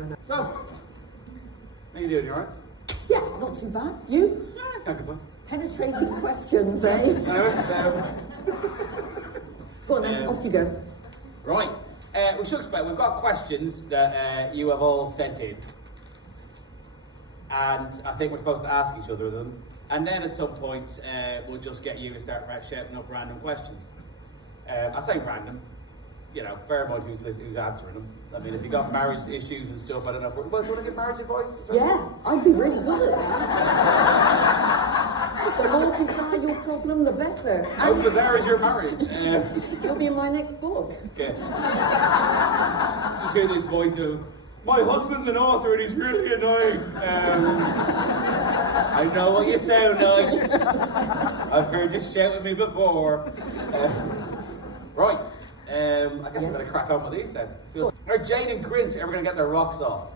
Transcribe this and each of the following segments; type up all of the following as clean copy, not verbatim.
want to know. So, how you doing? You alright? Yeah, not too bad. You? Yeah, can't complain. Penetrating questions, eh? Go on then, off you go. Right. We should expect, we've got questions that you have all sent in. And I think we're supposed to ask each other them. And then at some point, we'll just get you to start shouting up random questions. I say random, you know, bear in mind who's answering them. I mean, if you got marriage issues and stuff, I don't know if well, do you want to give marriage advice? Yeah, I'd be really good at that. The more bizarre your problem, the better. How bizarre is your marriage? You'll be in my next book. Yeah. Just hear this voice of, my husband's an author and he's really annoying. I know what you sound like. I've heard you shout at me before. Right. I guess we're going to crack on with these then. Are Jane and Grint ever going to get their rocks off?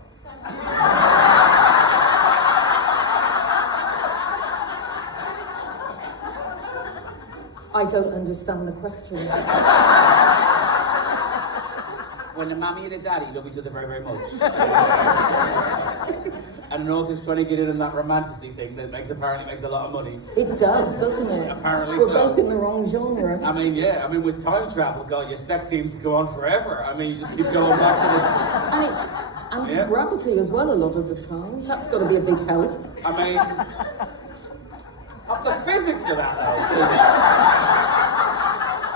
I don't understand the question. When the mommy and the daddy love each other very, very much. And an author's trying to get in on that romanticy thing that apparently makes a lot of money. It does, doesn't it? Apparently We're so. both in the wrong genre. I mean, yeah. I mean, with time travel, God, your sex seems to go on forever. I mean, you just keep going back to the... And it's anti-gravity as well a lot of the time. That's got to be a big help. I mean... the physics of that, though,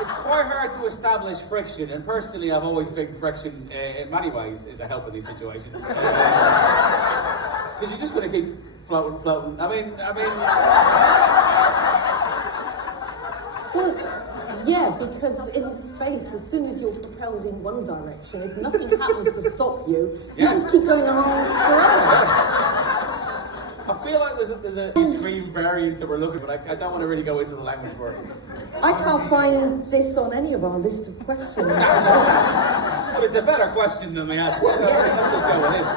it's quite hard to establish friction, and personally, I've always think friction, in many ways, is a help in these situations. Because you're just going to keep floating. I mean... Well, yeah, because in space, as soon as you're propelled in one direction, if nothing happens to stop you, you just keep going on forever. I feel like there's a screen variant that we're looking, but I don't want to really go into the language for it. I can't find this on any of our list of questions. But it's a better question than we had. Let's just go with this.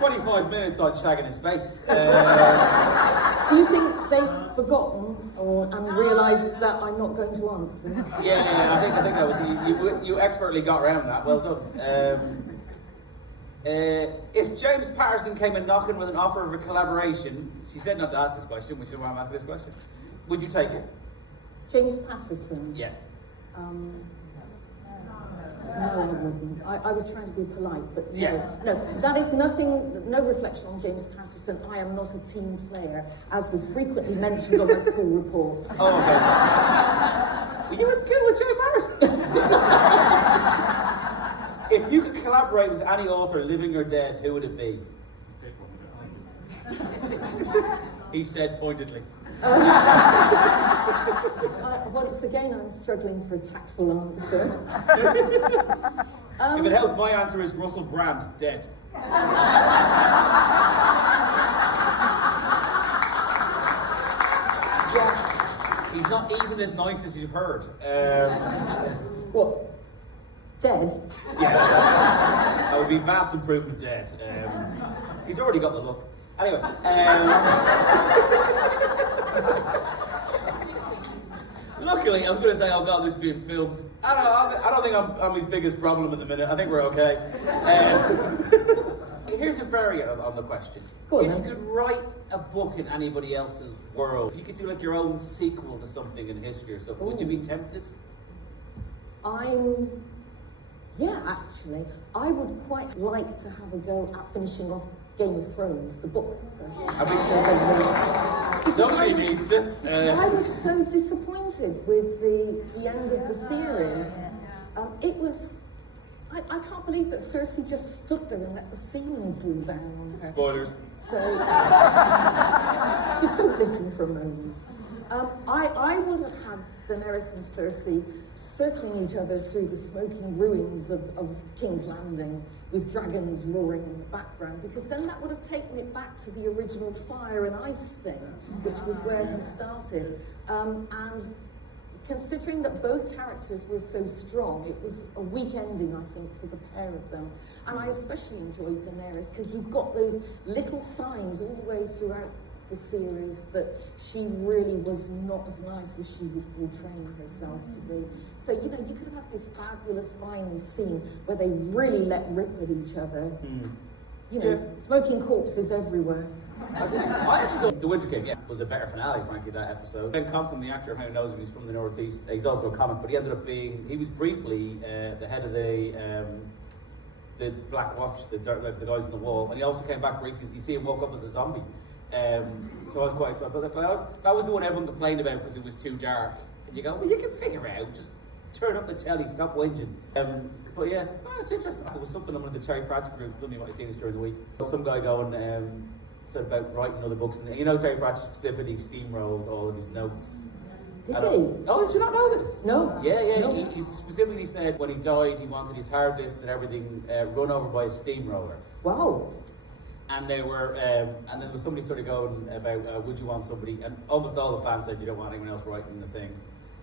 25 minutes on shagging in space. Do you think they've forgotten and realised that I'm not going to answer? Yeah, I think that was you expertly got around that. Well done. If James Patterson came in knocking with an offer of a collaboration, she said not to ask this question, which is why I'm asking this question. Would you take it? James Patterson? Yeah. No, I wouldn't. I was trying to be polite, but no. Yeah. No, that is nothing, no reflection on James Patterson. I am not a team player, as was frequently mentioned on my school reports. Oh, okay. Were you in school with Jay Patterson? If you could collaborate with any author, living or dead, who would it be? He said pointedly. Once again, I'm struggling for a tactful answer. If it helps, my answer is Russell Brand, dead. Yeah. He's not even as nice as you've heard. What? Dead? Yeah. That would be vast improvement dead. He's already got the look. Anyway. Luckily, I was going to say, oh God, this is being filmed. I don't think I'm his biggest problem at the minute. I think we're okay. Here's a variant on the question. Go on, if then. you could write a book in anybody else's world, if you could do like your own sequel to something in history or something, would you be tempted? Yeah, actually. I would quite like to have a go at finishing off Game of Thrones, the book. I mean, somebody needs to. I was so disappointed with the end of the series. It was... I can't believe that Cersei just stood there and let the ceiling fall down on her. Spoilers. So, just don't listen for a moment. I would have had Daenerys and Cersei circling each other through the smoking ruins of King's Landing with dragons roaring in the background, because then that would have taken it back to the original fire and ice thing, which was where he started. And considering that both characters were so strong, it was a weak ending, I think, for the pair of them. And I especially enjoyed Daenerys because you've got those little signs all the way throughout the series that she really was not as nice as she was portraying herself to be. So, you know, you could have had this fabulous final scene where they really let rip at each other. You know, smoking corpses everywhere. I actually thought The Winter King was a better finale, frankly, that episode. Ben Compton, the actor who knows him, he's from the Northeast. He's also a comic, but he ended up being, he was briefly the head of the Black Watch, the guys in the wall, and he also came back briefly. You see him woke up as a zombie. So I was quite excited about that. That was the one everyone complained about because it was too dark. And you go, well, you can figure it out. Just turn up the telly, stop whinging. But yeah, it's interesting. There was something on one of the Terry Pratchett groups, don't you might have seen this during the week. Some guy going, said about writing other books. And you know, Terry Pratchett specifically steamrolled all of his notes. Did he? Oh, did you not know this? No. Yeah. No. He specifically said when he died, he wanted his hard disks and everything run over by a steamroller. Wow. And they were, and then there was somebody sort of going about, would you want somebody? And almost all the fans said you don't want anyone else writing the thing.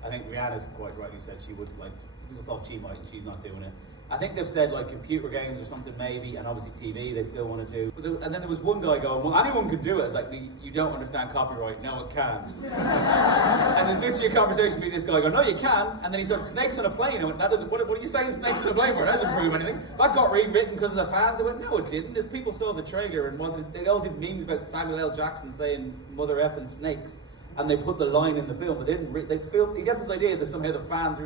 I think Rihanna's quite rightly said she would like. People thought she might, and she's not doing it. I think they've said like computer games or something maybe, and obviously TV they still want to do. And then there was one guy going, well, anyone can do it. It's like, you don't understand copyright. No, it can't. And there's literally a conversation with this guy going, no, you can. And then he said, snakes on a plane. I went, that doesn't. What are you saying, snakes on a plane for? That doesn't prove anything. That got rewritten because of the fans. I went, no, it didn't. There's people saw the trailer and wanted. They all did memes about Samuel L. Jackson saying mother effing snakes. And they put the line in the film, but they didn't. They filmed. He gets this idea that somehow the fans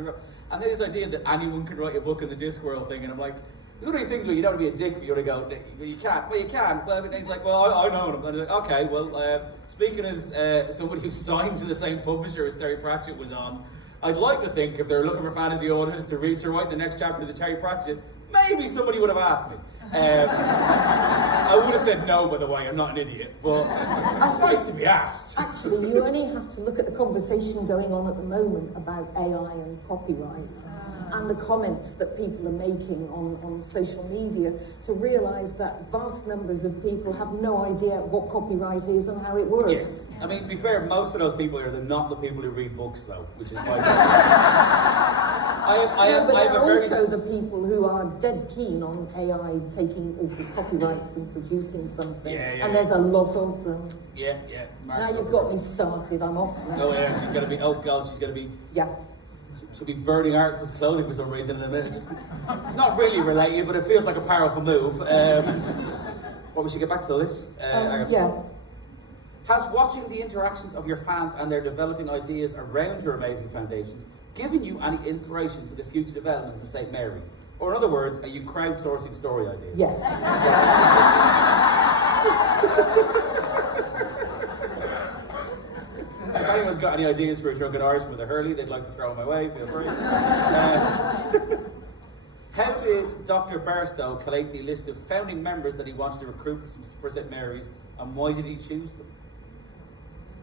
and there's this idea that anyone can write a book in the Discworld thing, and I'm like, it's one of these things where you don't want to be a dick, but you want to go, well, you can't. Well, you can. Well, and he's like, well, I know. And I'm like, okay, well, speaking as somebody who's signed to the same publisher as Terry Pratchett was on, I'd like to think if they're looking for fantasy authors to write the next chapter of the Terry Pratchett, maybe somebody would have asked me. I would have said no, by the way, I'm not an idiot, but it's nice to be asked. Actually, you only have to look at the conversation going on at the moment about AI and copyright and the comments that people are making on social media to realise that vast numbers of people have no idea what copyright is and how it works. Yes. I mean, to be fair, most of those people are not the people who read books, though, which is my But there are also the people who are dead keen on AI taking authors' copyrights and producing something. And there's a lot of them. Yeah. Now you've got me started, I'm off now. Oh yeah, she's gonna be, oh God, she's gonna be... Yeah. She'll be burning articles of clothing for some reason in a minute. It's not really related, but it feels like a powerful move. What, we should get back to the list? Yeah. Has watching the interactions of your fans and their developing ideas around your amazing foundations given you any inspiration for the future development of St Mary's? Or in other words, are you crowdsourcing story ideas? Yes. If anyone's got any ideas for a drunken Irishman with a hurley they'd like to throw my way, feel free. How did Dr. Barstow collate the list of founding members that he wanted to recruit for St Mary's, and why did he choose them?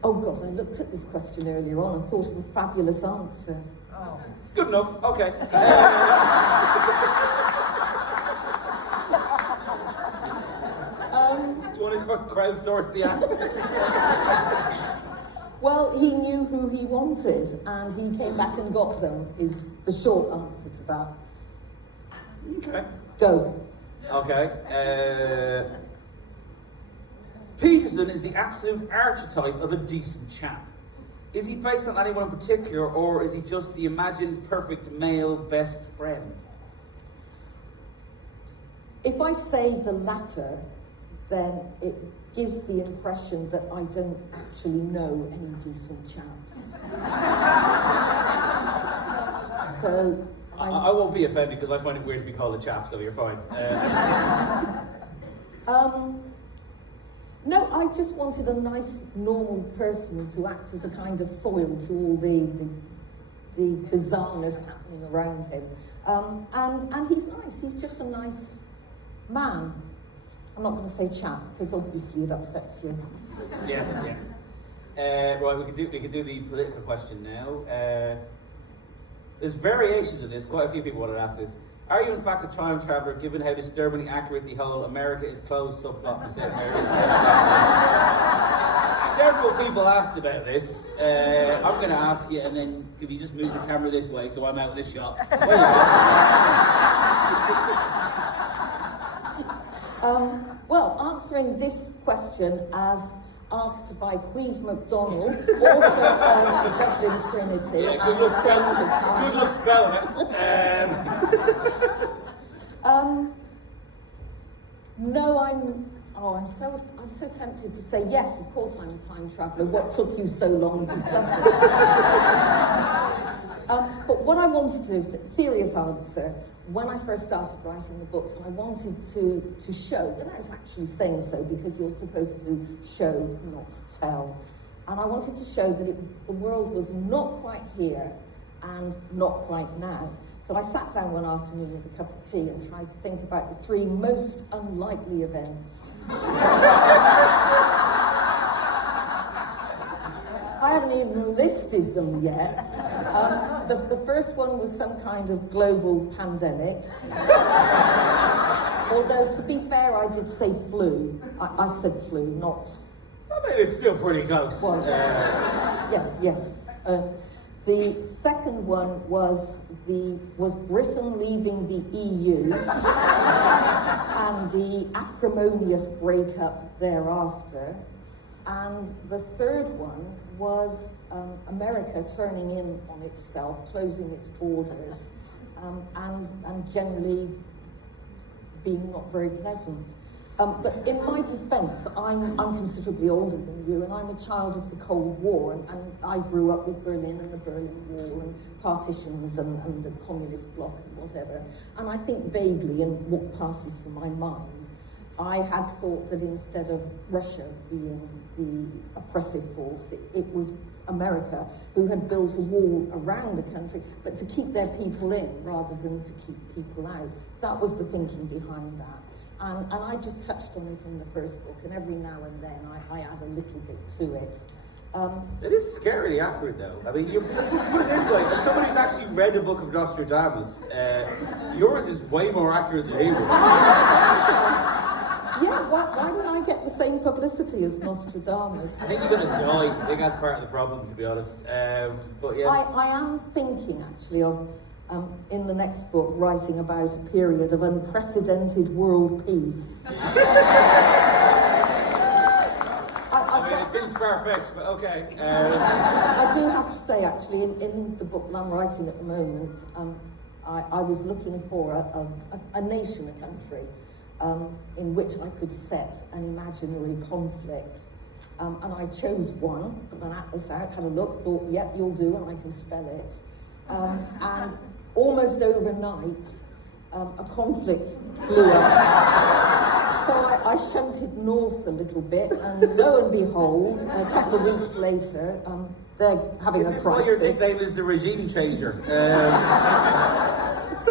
Oh God, I looked at this question earlier on and thought of a fabulous answer. Oh. Good enough, okay. Do you want to crowdsource the answer? Well, he knew who he wanted and he came back and got them, is the short answer to that. Okay. Go. Okay. Peterson is the absolute archetype of a decent chap. Is he based on anyone in particular, or is he just the imagined perfect male best friend? If I say the latter, then it gives the impression that I don't actually know any decent chaps. So I won't be offended because I find it weird to be called a chap, so you're fine. No, I just wanted a nice, normal person to act as a kind of foil to all the bizarreness happening around him. And he's nice. He's just a nice man. I'm not going to say chap because obviously it upsets you. Yeah. Right, we could do the political question now. There's variations of this. Quite a few people wanted to ask this. Are you in fact a time traveller, given how disturbingly accurate the whole America is closed subplot in St Mary's? Several people asked about this. I'm going to ask you, and then could you just move the camera this way so I'm out of this shot? Well, answering this question as asked by Caimh McDonnell, author of Dublin Trilogy. Yeah, good luck spelling it. No, I'm I'm so tempted to say, yes, of course I'm a time traveller. What took you so long to suss it? But what I wanted to do, serious answer, when I first started writing the books, I wanted to show, without actually saying so, because you're supposed to show, not tell. And I wanted to show that the world was not quite here and not quite now. So I sat down one afternoon with a cup of tea and tried to think about the three most unlikely events. I haven't even listed them yet. The first one was some kind of global pandemic. Although, to be fair, I did say flu. I said flu, not... I mean, it's still pretty close. Well, yes. The second one was Britain leaving the EU and the acrimonious breakup thereafter. And the third one was America turning in on itself, closing its borders, and generally being not very pleasant. But in my defence, I'm considerably older than you, and I'm a child of the Cold War, and I grew up with Berlin and the Berlin Wall and partitions and the communist bloc and whatever. And I think vaguely, in what passes for my mind, I had thought that instead of Russia being the oppressive force, it was America who had built a wall around the country, but to keep their people in rather than to keep people out. That was the thinking behind that. And I just touched on it in the first book, and every now and then I add a little bit to it. It is scarily accurate, though. I mean, you put it this way, as somebody who's actually read a book of Nostradamus, yours is way more accurate than he was. Yeah, why didn't I get the same publicity as Nostradamus? I think you're going to die. I think that's part of the problem, to be honest. But yeah. I am thinking, actually, of, in the next book, writing about a period of unprecedented world peace. I mean, it seems far-fetched, but okay. I do have to say, actually, in the book that I'm writing at the moment, I was looking for a nation, a country, in which I could set an imaginary conflict. And I chose one, got an atlas out, had a look, thought, yep, you'll do, and I can spell it. And almost overnight, a conflict blew up. So I shunted north a little bit, and lo and behold, a couple of weeks later, they're having a crisis. Is this why your nickname is the regime changer?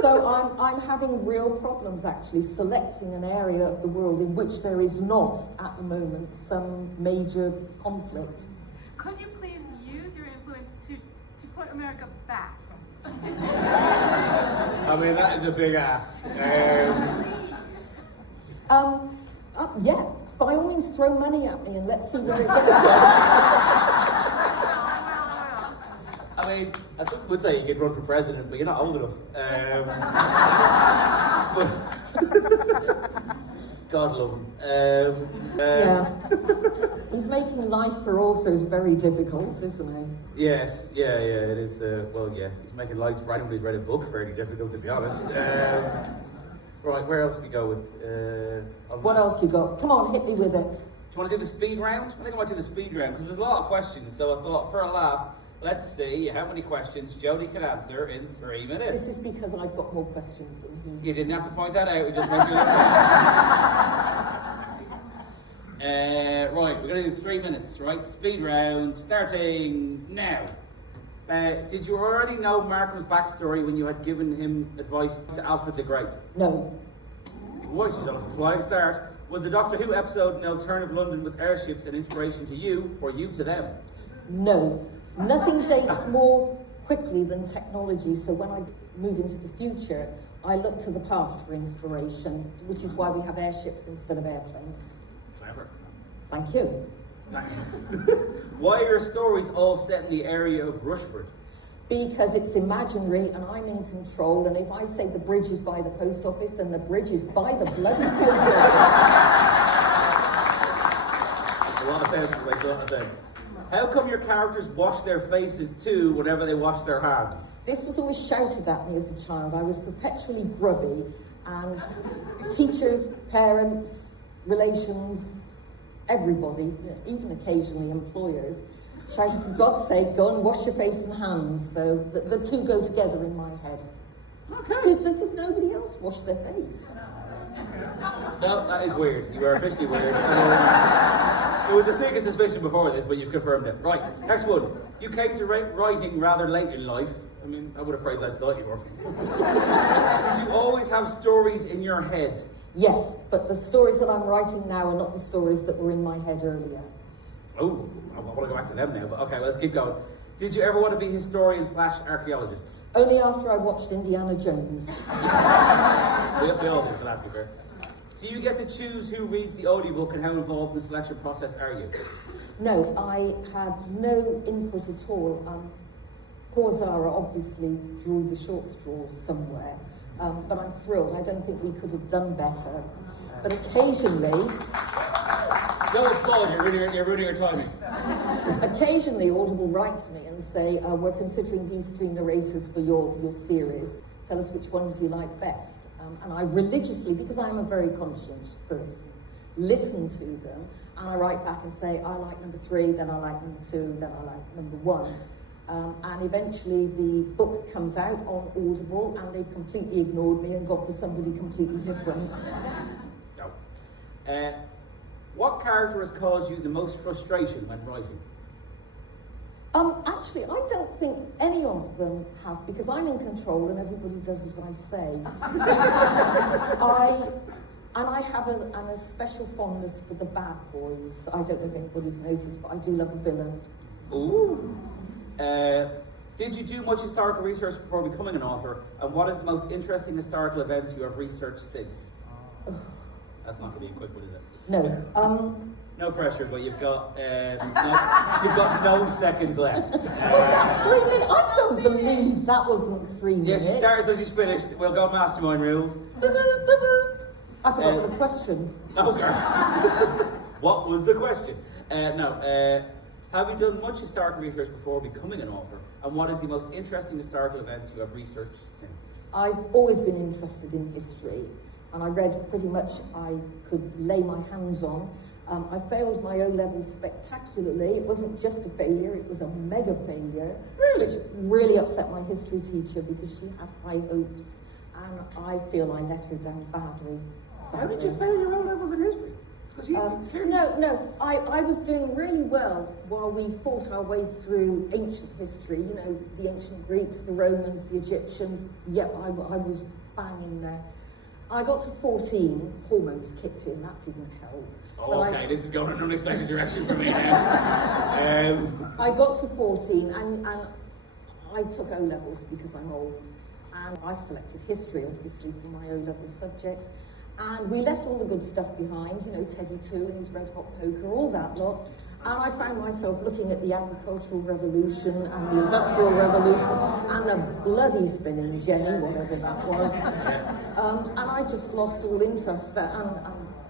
So I'm having real problems, actually, selecting an area of the world in which there is not, at the moment, some major conflict. Could you please use your influence to put America back? I mean, that is a big ask. Yeah, by all means throw money at me and let's see where it gets us. I mean, I would say you could run for president, but you're not old enough. God love him. Yeah. He's making life for authors very difficult, isn't he? Yes, yeah, it is. Well, yeah, he's making life for anyone who's read a book fairly difficult, to be honest. Right, where else we go with? What else you got? Come on, hit me with it. Do you want to do the speed round? I think I might do the speed round because there's a lot of questions. So I thought, for a laugh, let's see how many questions Jodi can answer in 3 minutes. This is because I've got more questions than he. You didn't have to point that out. We just made you look. Right, we're going to do 3 minutes, right? Speed round, starting now. Did you already know Markham's backstory when you had given him advice to Alfred the Great? No. Boy, she's on a flying start. Was the Doctor Who episode an alternative London with airships an inspiration to you, or you to them? No. Nothing dates more quickly than technology, so when I move into the future, I look to the past for inspiration, which is why we have airships instead of airplanes. Clever. Thank you. Why are your stories all set in the area of Rushford? Because it's imaginary and I'm in control, and if I say the bridge is by the post office, then the bridge is by the bloody post office. Makes a lot of sense. How come your characters wash their faces too whenever they wash their hands? This was always shouted at me as a child. I was perpetually grubby, and teachers, parents, relations, everybody, even occasionally employers, shouting, for God's sake, go and wash your face and hands. So the two go together in my head. Okay. Did nobody else wash their face? No, that is weird. You are officially weird. It was a sneaking suspicion before this, but you've confirmed it. Right, next one. You came to writing rather late in life. I mean, I would have phrased that slightly more. Did you always have stories in your head? Yes, but the stories that I'm writing now are not the stories that were in my head earlier. Oh, I want to go back to them now, but okay, let's keep going. Did you ever want to be historian/archaeologist? Only after I watched Indiana Jones. We all did, for that to be fair. Do you get to choose who reads the audiobook and how involved in the selection process are you? No, I had no input at all. Poor Zara obviously drew the short straw somewhere, but I'm thrilled. I don't think we could have done better. But occasionally... Don't applaud, you're ruining your timing. Occasionally, Audible writes me and say, we're considering these 3 narrators for your series. Tell us which ones you like best. And I religiously, because I'm a very conscientious person, listen to them, and I write back and say, I like number 3, then I like number 2, then I like number 1. And eventually the book comes out on Audible, and they've completely ignored me and gone for somebody completely different. What character has caused you the most frustration when writing? Actually, I don't think any of them have, because I'm in control and everybody does as I say. I have a special fondness for the bad boys. I don't know if anybody's noticed, but I do love a villain. Ooh. Did you do much historical research before becoming an author? And what is the most interesting historical events you have researched since? That's not going to be a quick one, is it? No. No pressure, but you've got no seconds left. Was that 3 minutes? I don't believe that wasn't 3 minutes. Yeah, she started so she's finished. We'll go mastermind rules. I forgot the question. Okay. What was the question? Have you done much historical research before becoming an author? And what is the most interesting historical events you have researched since? I've always been interested in history, and I read pretty much I could lay my hands on. I failed my O-level spectacularly. It wasn't just a failure, it was a mega failure. Really? Which really upset my history teacher because she had high hopes, and I feel I let her down badly. Sadly. How did you fail your O-levels in history? No, I was doing really well while we fought our way through ancient history, you know, the ancient Greeks, the Romans, the Egyptians. Yep, I was banging there. I got to 14, hormones kicked in, that didn't help. Oh, okay, this is going in an unexpected direction for me now. I got to 14 and I took O-levels because I'm old, and I selected history, obviously, for my O-level subject. And we left all the good stuff behind, you know, Teddy 2 and his red hot poker, all that lot. And I found myself looking at the agricultural revolution and the industrial revolution and the bloody spinning jenny, whatever that was. And I just lost all interest. And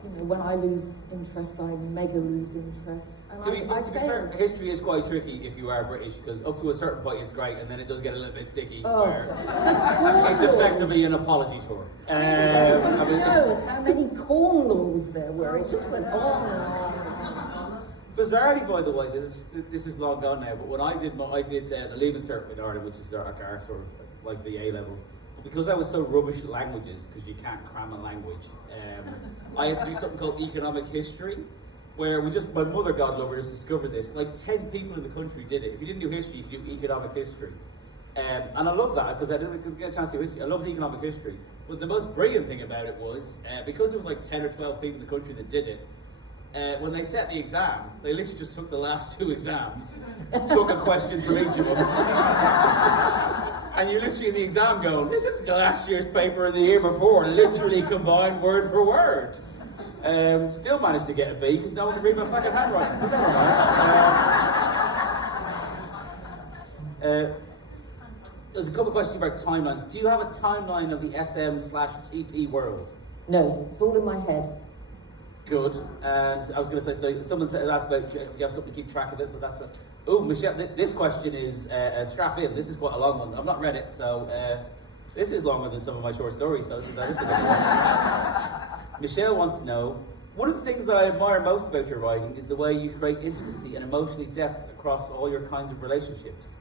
you know, when I lose interest, I mega lose interest. And to be fair, history is quite tricky if you are British, because up to a certain point it's great, and then it does get a little bit sticky. It's effectively an apology tour. I didn't know how many corn laws there were. It just went on and on. Bizarrely, by the way, this is long gone now, but when I did the Leaving Cert in Ireland, which is our sort of like the A levels, but because I was so rubbish at languages, because you can't cram a language, I had to do something called economic history, where my mother, God love her, just discovered this. Like 10 people in the country did it. If you didn't do history, you could do economic history. And I love that, because I didn't get a chance to do history. I loved economic history. But the most brilliant thing about it was, because there was like 10 or 12 people in the country that did it, when they set the exam, they literally just took the last 2 exams, took a question from each of them, and you literally in the exam go, this is the last year's paper and the year before, literally combined word for word. Still managed to get a B because no one could read my fucking handwriting. But never mind. There's a couple of questions about timelines. Do you have a timeline of the SM/TP world? No, it's all in my head. Good. And I was going to say, so someone asked about, you have something to keep track of it, but that's a... Oh, Michelle, this question is, strap in, this is quite a long one. I've not read it, so this is longer than some of my short stories, so that is going to be long. Michelle wants to know, One of the things that I admire most about your writing is the way you create intimacy and emotional depth across all your kinds of relationships.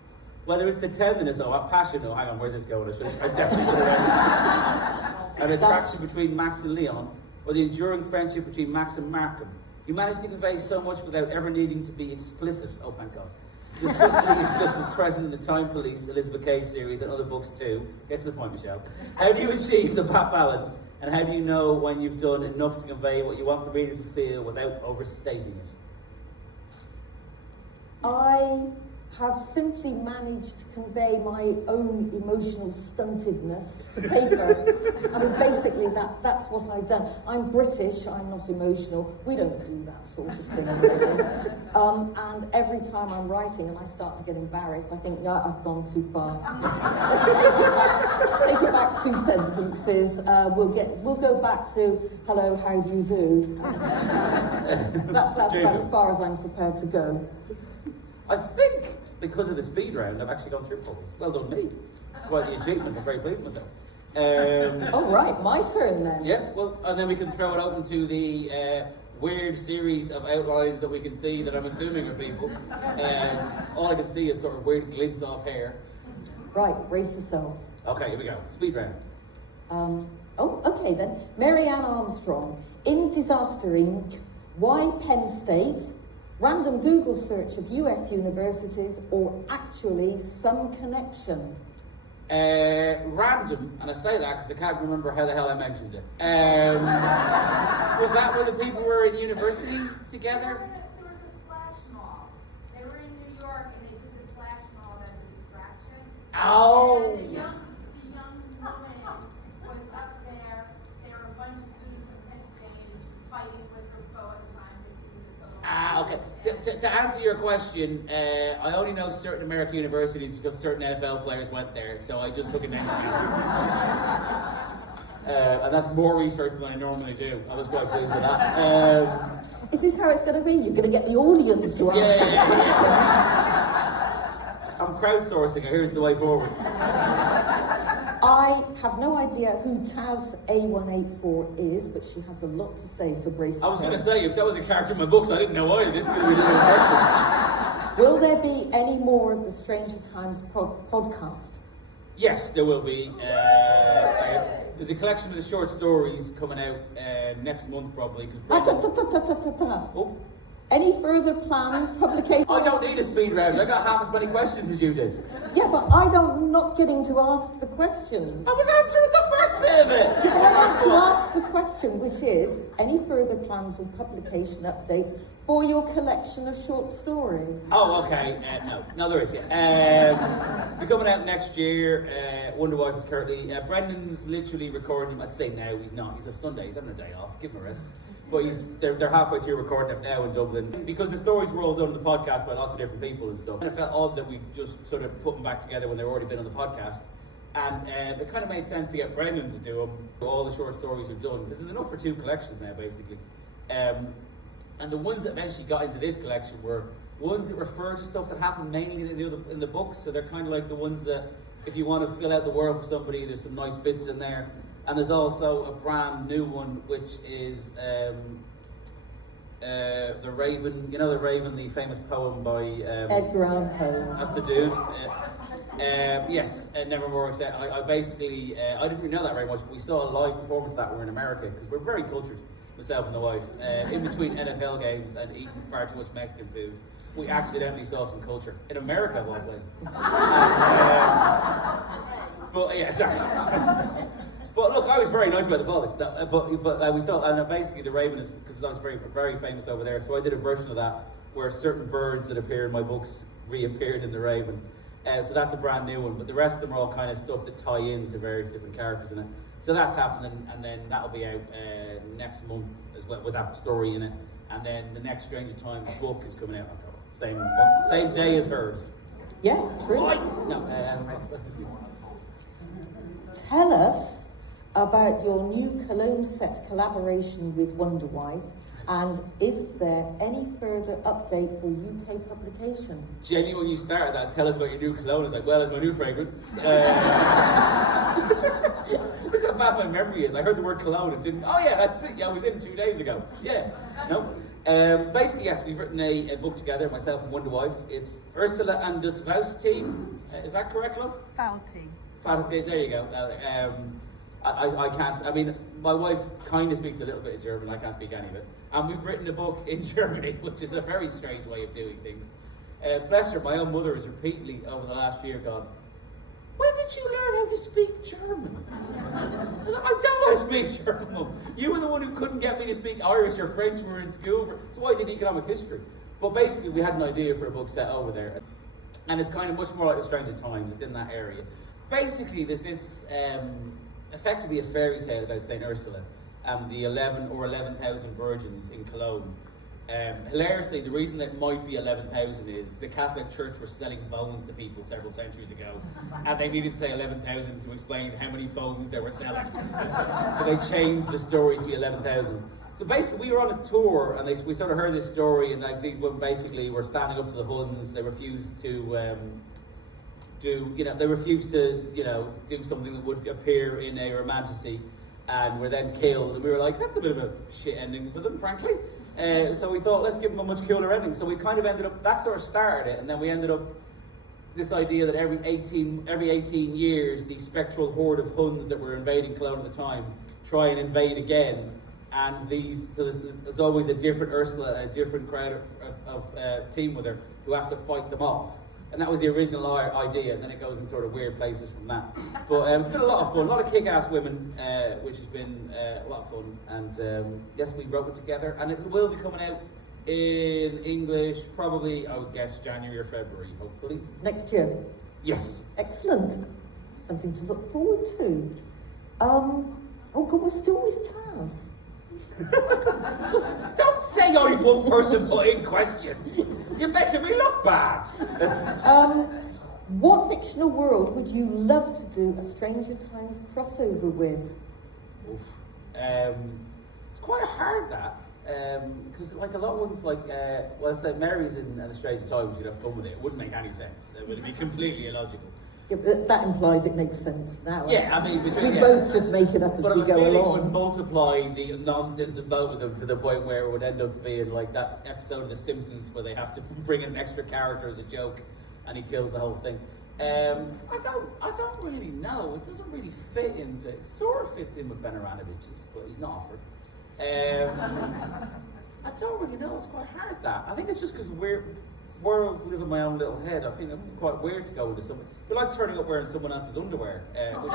Whether it's the tenderness or passion, hang on, where's this going? I definitely should have read this. An attraction between Max and Leon, or the enduring friendship between Max and Markham. You manage to convey so much without ever needing to be explicit. Oh, thank God. The subtlety is just as present in the Time Police, Elizabeth Cage series, and other books too. Get to the point, Michelle. How do you achieve the balance, and how do you know when you've done enough to convey what you want the reader to feel without overstating it? I have simply managed to convey my own emotional stuntedness to paper. I mean, basically, that's what I've done. I'm British, I'm not emotional. We don't do that sort of thing, really. And every time I'm writing and I start to get embarrassed, I think, yeah, I've gone too far. Let's take it back 2 sentences. We'll go back to, hello, how do you do? That's about as far as I'm prepared to go. I think because of the speed round, I've actually gone through problems. Well done, me. It's quite the achievement. I'm very pleased with myself. All right, my turn then. Yeah, well, and then we can throw it open to the weird series of outlines that we can see that I'm assuming are people. All I can see is sort of weird glints off hair. Right, brace yourself. Okay, here we go. Speed round. Okay then. Mary Ann Armstrong. In Disaster Inc., why Penn State? Random Google search of US universities, or actually some connection? Random, and I say that because I can't remember how the hell I mentioned it. Was that where the people were in university together? There was a flash mob. They were in New York and they did the flash mob as a distraction. Oh! And the young woman was up there. There were a bunch of students from Penn State and she was fighting with her foe at the time. Okay. To answer your question, I only know certain American universities because certain NFL players went there, so I just took a name. And that's more research than I normally do. I was quite pleased with that. Is this how it's going to be? You're going to get the audience to answer the question? I'm crowdsourcing. I hear it's the way forward. I have no idea who Taz A184 is, but she has a lot to say, so brace yourself. I was going to say, if that was a character in my books, I didn't know either. This is going to be the new question. Will there be any more of the Stranger Times podcast? Yes, there will be. There's a collection of the short stories coming out next month, probably. Oh. Any further plans, publication? I don't need a speed round. I got half as many questions as you did. Yeah, but I'm not getting to ask the questions. I was answering the first bit of it. Yeah, but I want to ask the question, which is, any further plans or publication updates for your collection of short stories? Oh, okay. No, there is, yeah. We're coming out next year. Wonder Wife is currently... Brendan's literally recording... I'd say now, he's not. He's a Sunday. He's having a day off. Give him a rest. But they're halfway through recording it now in Dublin. Because the stories were all done on the podcast by lots of different people and stuff. And it felt odd that we just sort of put them back together when they've already been on the podcast. And it kind of made sense to get Brendan to do them. All the short stories are done. Because there's enough for 2 collections now, basically. And the ones that eventually got into this collection were ones that refer to stuff that happened mainly in the books. So they're kind of like the ones that, if you want to fill out the world for somebody, there's some nice bits in there. And there's also a brand new one, which is The Raven. You know The Raven, the famous poem by... Edgar Allan Poe. That's the dude. Yes, Nevermore. I basically, I didn't really know that very much, but we saw a live performance of that. We're in America, because we're very cultured, myself and the wife. In between NFL games and eating far too much Mexican food, we accidentally saw some culture. In America, of all places. But yeah, sorry. But look, I was very nice about the politics. But we saw, and basically The Raven is, because I was very, very famous over there, so I did a version of that where certain birds that appear in my books reappeared in The Raven. So that's a brand new one, but the rest of them are all kind of stuff that tie into various different characters in it. So that's happening, and then that'll be out next month as well, with that story in it. And then the next Stranger Times book is coming out in October. Same day as hers. Yeah, true. No, Tell us about your new Cologne set collaboration with Wonder Wife And is there any further update for UK publication? Jenny, when you started that, tell us about your new cologne. It's like, well, it's my new fragrance. This is how bad my memory is. I heard the word cologne and didn't. Oh yeah, that's it. Yeah, I was in 2 days ago. Yeah. No. Basically, yes, we've written a book together, myself and Wonder Wife. It's Ursula and das Faust team. Is that correct, love? Faulty. There you go. I can't. I mean, my wife kind of speaks a little bit of German. I can't speak any of it. And we've written a book in Germany, which is a very strange way of doing things. Bless her, my own mother has repeatedly over the last year gone, "When did you learn how to speak German?" I was like, "I don't want to speak German, Mum. You were the one who couldn't get me to speak Irish or French when we were in school. That's why I did economic history." But basically, we had an idea for a book set over there. And it's kind of much more like The Stranger Times. It's in that area. Basically, there's this, effectively a fairy tale about St. Ursula and the 11,000 virgins in Cologne. Hilariously, the reason that it might be 11,000 is the Catholic Church were selling bones to people several centuries ago, and they needed to say 11,000 to explain how many bones they were selling. So they changed the story to be 11,000. So basically, we were on a tour, and we sort of heard this story, and like these women basically were standing up to the Huns. They refused to do something that would appear in a romantasy, and were then killed. And we were like, that's a bit of a shit ending for them, frankly. So we thought, let's give them a much cooler ending. So we kind of ended up, that sort of started it, and then we ended up this idea that every 18 years, the spectral horde of Huns that were invading Cologne at the time try and invade again. And there's always a different Ursula and a different crowd of team with her who have to fight them off. And that was the original idea, and then it goes in sort of weird places from that. But it's been a lot of fun, a lot of kick-ass women, which has been a lot of fun. And yes, we wrote it together, and it will be coming out in English probably, I would guess, January or February, hopefully. Next year? Yes. Excellent. Something to look forward to. Oh God, we're still with Taz. Don't say only one person put in questions. You're making me look bad. What fictional world would you love to do a Stranger Times crossover with? Oof. It's quite hard that, because like a lot of ones like, St Mary's in The Stranger Times, you'd have fun with it. It wouldn't make any sense. It would be completely illogical. Yeah, but that implies it makes sense now. Yeah, I mean, we both just make it up as we go along. But it would multiply the nonsense of both of them to the point where it would end up being like that episode of The Simpsons where they have to bring in an extra character as a joke, and he kills the whole thing. I don't really know. It doesn't really fit into. It sort of fits in with Ben Aranovic's, but he's not offered. I don't really know. It's quite hard that. I think it's just because worlds live in my own little head. I think it'd be quite weird to go into someone. I like turning up wearing someone else's underwear, which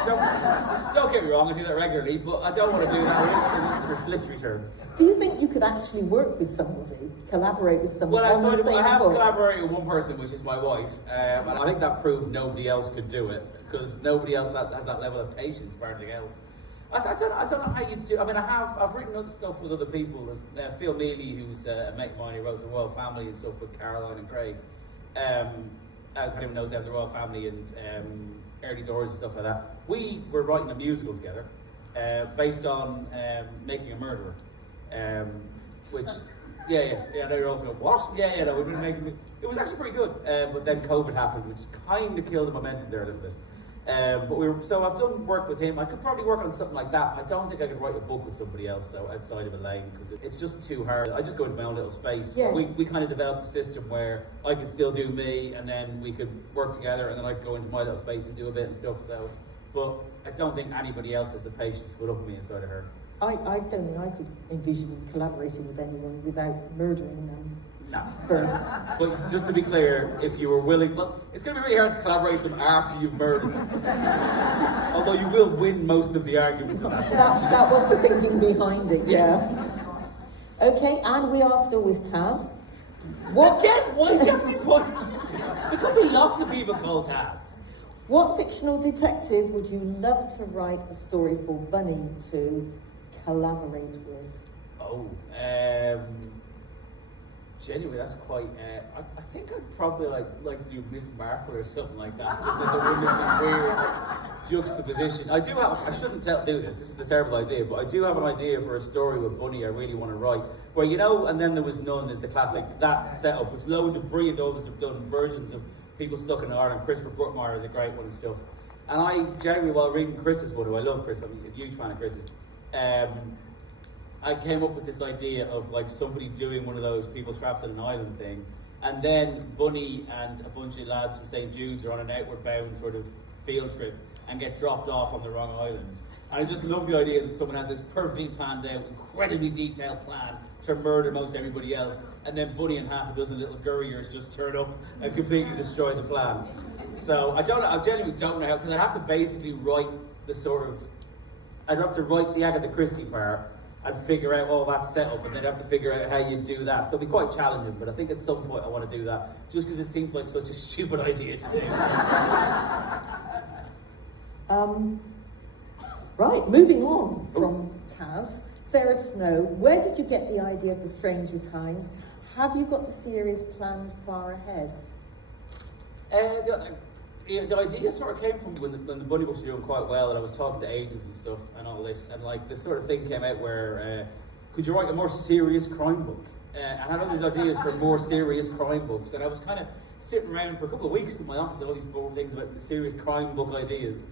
don't get me wrong, I do that regularly, but I don't want to do that in literary terms. Do you think you could actually work with somebody, collaborate with someone on the same book? I have collaborated with one person, which is my wife, and I think that proved nobody else could do it, because nobody else has that level of patience for anything else. I don't know how you do. I mean, I've written other stuff with other people. There's Phil Mealy, who's a mate of mine, who wrote The Royal Family and stuff with Caroline and Craig. I can't even know they have The Royal Family and Early Doors and stuff like that. We were writing a musical together based on Making a Murderer, which, yeah, they were also going, what? Yeah, no, we've been making it. It was actually pretty good, but then COVID happened, which kind of killed the momentum there a little bit. So I've done work with him. I could probably work on something like that. I don't think I could write a book with somebody else though, outside of Elaine, because it's just too hard. I just go into my own little space. Yeah. We kind of developed a system where I could still do me, and then we could work together, and then I could go into my little space and do a bit and stuff. So, but I don't think anybody else has the patience to put up with me inside of her. I don't think I could envision collaborating with anyone without murdering them. No. First. But just to be clear, if you were willing, well, it's going to be really hard to collaborate with them after you've murdered them. Although you will win most of the arguments on that. That was the thinking behind it, yeah. Okay, and we are still with Taz. What? Again, why do you have to be point? There could be lots of people called Taz. What fictional detective would you love to write a story for Bunny to collaborate with? Oh, Genuinely, that's quite. I think I'd probably like to do Miss Marple or something like that, just as a wonderfully weird juxtaposition. I shouldn't do this. This is a terrible idea, but I do have an idea for a story with Bunny I really want to write. Where and then there was none is the classic that setup, which loads of brilliant authors have done versions of people stuck in Ireland. Christopher Bruckmeyer is a great one and stuff. And I generally, while reading Chris's one, who I love Chris, I'm a huge fan of Chris's. I came up with this idea of like somebody doing one of those people trapped on an island thing, and then Bunny and a bunch of lads from St Jude's are on an outward bound sort of field trip and get dropped off on the wrong island. And I just love the idea that someone has this perfectly planned out, incredibly detailed plan to murder most everybody else, and then Bunny and half a dozen little gurriers just turn up and completely destroy the plan. So I genuinely don't know how, because I have to basically write I'd have to write the Agatha Christie part and figure out all that setup, and then have to figure out how you do that. So it'll be quite challenging, but I think at some point I want to do that, just because it seems like such a stupid idea to do. Right, moving on from Taz. Sarah Snow, where did you get the idea for Stranger Times? Have you got the series planned far ahead? The idea sort of came from when the Bunny books were doing quite well, and I was talking to agents and stuff and all this, and like this sort of thing came out where could you write a more serious crime book? And I had all these ideas for more serious crime books, and I was kind of sitting around for a couple of weeks in my office with all these boring things about serious crime book ideas.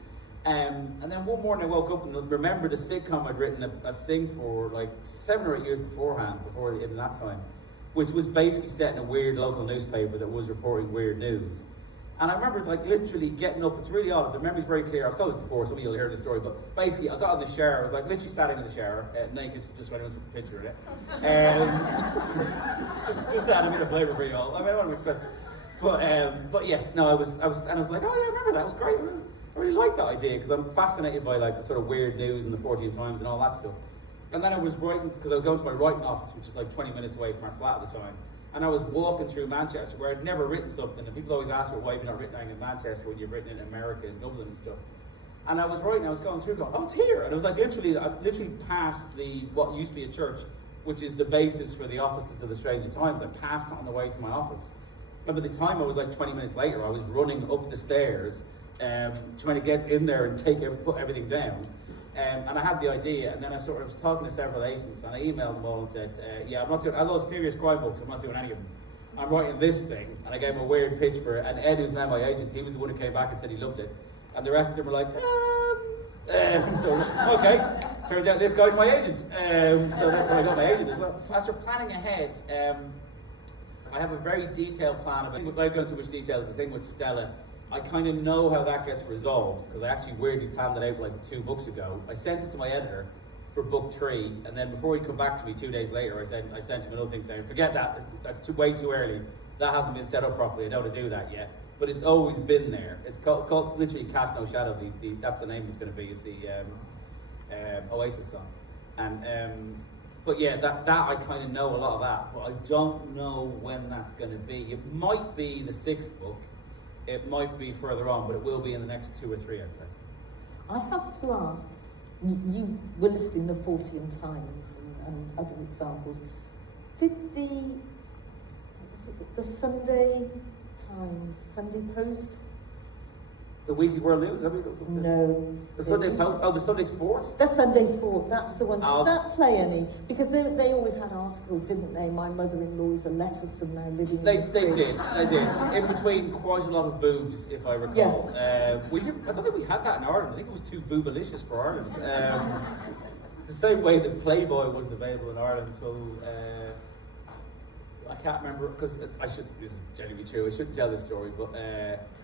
And then one morning I woke up and remembered a sitcom I'd written a thing for like 7 or 8 years beforehand, in that time, which was basically set in a weird local newspaper that was reporting weird news. And I remember like literally getting up, it's really odd, the memory's very clear, I've told this before, some of you will hear the story, but basically I got in the shower, I was like literally standing in the shower, naked, just so anyone's picture of it. Just to add a bit of flavour for you all, I mean I don't want to express it. But yes, no, I was like, oh yeah, I remember that, it was great, I really like that idea, because I'm fascinated by like the sort of weird news and the 14 Times and all that stuff. And then I was writing, because I was going to my writing office, which is like 20 minutes away from our flat at the time. And I was walking through Manchester where I'd never written something, and people always ask me, why have you not written anything in Manchester when you've written in America and Dublin and stuff? And I was writing, I was going through going, oh, it's here. And it was like I literally passed what used to be a church, which is the basis for the offices of the Stranger Times. I passed it on the way to my office. And by the time I was like 20 minutes later, I was running up the stairs, trying to get in there and put everything down. And I had the idea, and then I sort of was talking to several agents, and I emailed them all and said, yeah, I'm not doing, I love serious crime books, I'm not doing any of them. I'm writing this thing, and I gave him a weird pitch for it, and Ed, who's now my agent, he was the one who came back and said he loved it. And the rest of them were like, so, okay, turns out this guy's my agent. So that's how I got my agent as well. As for planning ahead, I have a very detailed plan of it. Without going into which details, the thing with Stella, I kind of know how that gets resolved, because I actually weirdly planned it out like 2 books ago. I sent it to my editor for book 3, and then before he'd come back to me 2 days later, I sent him another thing saying, forget that, that's way too early. That hasn't been set up properly, I don't want to do that yet. But it's always been there. It's called literally Cast No Shadow, that's the name it's going to be, is the Oasis song. And but yeah, that I kind of know a lot of that, but I don't know when that's going to be. It might be the 6th book. It might be further on, but it will be in the next 2 or 3, I'd say. I have to ask, you were listing the 14 Times and other examples. Did the Sunday Times, Sunday Post? The Weekly World News, have you? No. The Sunday Post? Oh, the Sunday Sport? The Sunday Sport, that's the one. Did that play any? Because they always had articles, didn't they? My mother-in-law is a lettuce now living They in the fridge. did. In between quite a lot of boobs, if I recall. Yeah. I don't think we had that in Ireland. I think it was too boobalicious for Ireland. It's the same way that Playboy wasn't available in Ireland until... I can't remember, because this is genuinely true, I shouldn't tell this story, but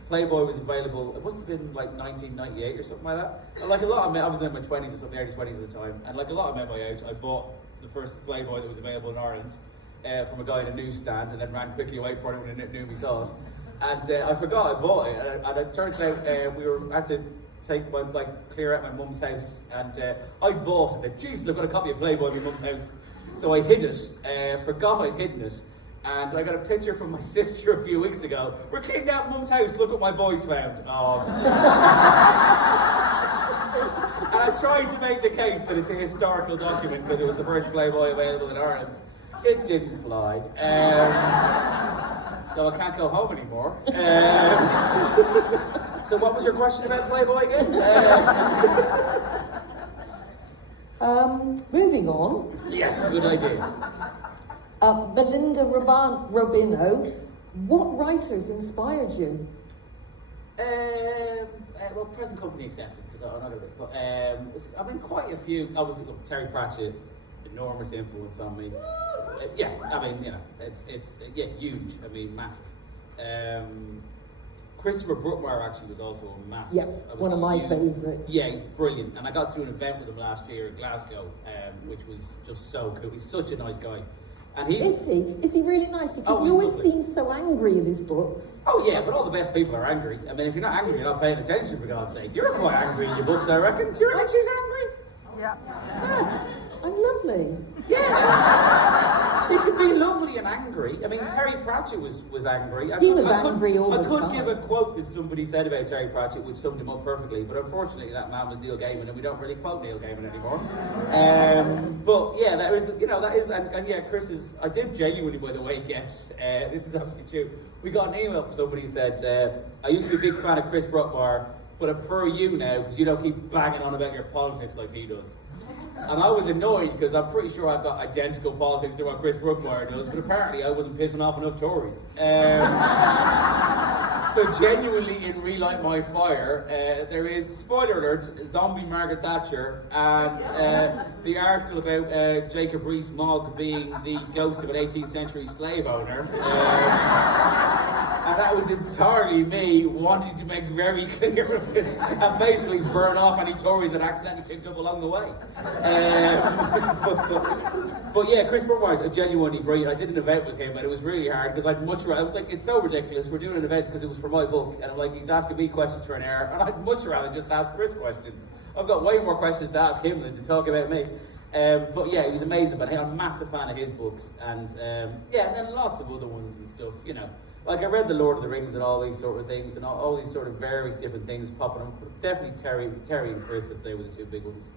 Playboy was available, it must have been like 1998 or something like that. And like a lot of men, I was in my 20s or something, early 20s at the time, and like a lot of men my age, I bought the first Playboy that was available in Ireland from a guy in a newsstand, and then ran quickly away before anyone knew me saw it. And I forgot I bought it, and it turns out had to clear out my mum's house, and I bought it, like, Jesus, I've got a copy of Playboy in my mum's house. So I hid it, forgot I'd hidden it. And I got a picture from my sister a few weeks ago. We're cleaning out Mum's house, look what my boys found. Oh. And I tried to make the case that it's a historical document because it was the first Playboy available in Ireland. It didn't fly. So I can't go home anymore. So what was your question about Playboy again? Moving on. Yes, good idea. Belinda Robino, what writers inspired you? Well, present company accepted, because I'm not going to. But I mean, quite a few. Obviously, look, Terry Pratchett, enormous influence on me. Yeah, I mean, you know, it's huge. I mean, massive. Christopher Brookmire actually was also a massive. Yeah, one of my favourites. Yeah, he's brilliant, and I got to an event with him last year in Glasgow, which was just so cool. He's such a nice guy. And Is he? Is he really nice? Because he always seems so angry in his books. Oh yeah, but all the best people are angry. I mean, if you're not angry, you're not paying attention, for God's sake. You're quite angry in your books, I reckon. Do you reckon she's angry? Yeah. I'm lovely. Yeah. He can be lovely and angry. I mean, Terry Pratchett was angry. He was angry all the time. I could give a quote that somebody said about Terry Pratchett, which summed him up perfectly, but unfortunately that man was Neil Gaiman, and we don't really quote Neil Gaiman anymore. But yeah, that is, and yeah, Chris is, I did genuinely, by the way, guess, this is absolutely true. We got an email from somebody who said, I used to be a big fan of Chris Brookmire, but I prefer you now, because you don't keep banging on about your politics like he does. And I was annoyed because I'm pretty sure I've got identical politics to what Chris Brookmire does, but apparently I wasn't pissing off enough Tories. So genuinely in Relight My Fire, there is, spoiler alert, zombie Margaret Thatcher, and the article about Jacob Rees-Mogg being the ghost of an 18th century slave owner. And that was entirely me wanting to make very clear and basically burn off any Tories that accidentally picked up along the way. But yeah, Chris Brookmire is genuinely brilliant. I did an event with him and it was really hard because I'd much rather, I was like, it's so ridiculous. We're doing an event because it was for my book, and I'm like, he's asking me questions for an hour, and I'd much rather just ask Chris questions. I've got way more questions to ask him than to talk about me. But yeah, he was amazing, but I'm a massive fan of his books, and yeah, and then lots of other ones and stuff, you know. Like I read The Lord of the Rings and all these sort of things, and all these sort of various different things popping up. But definitely Terry and Chris, I'd say, were the two big ones.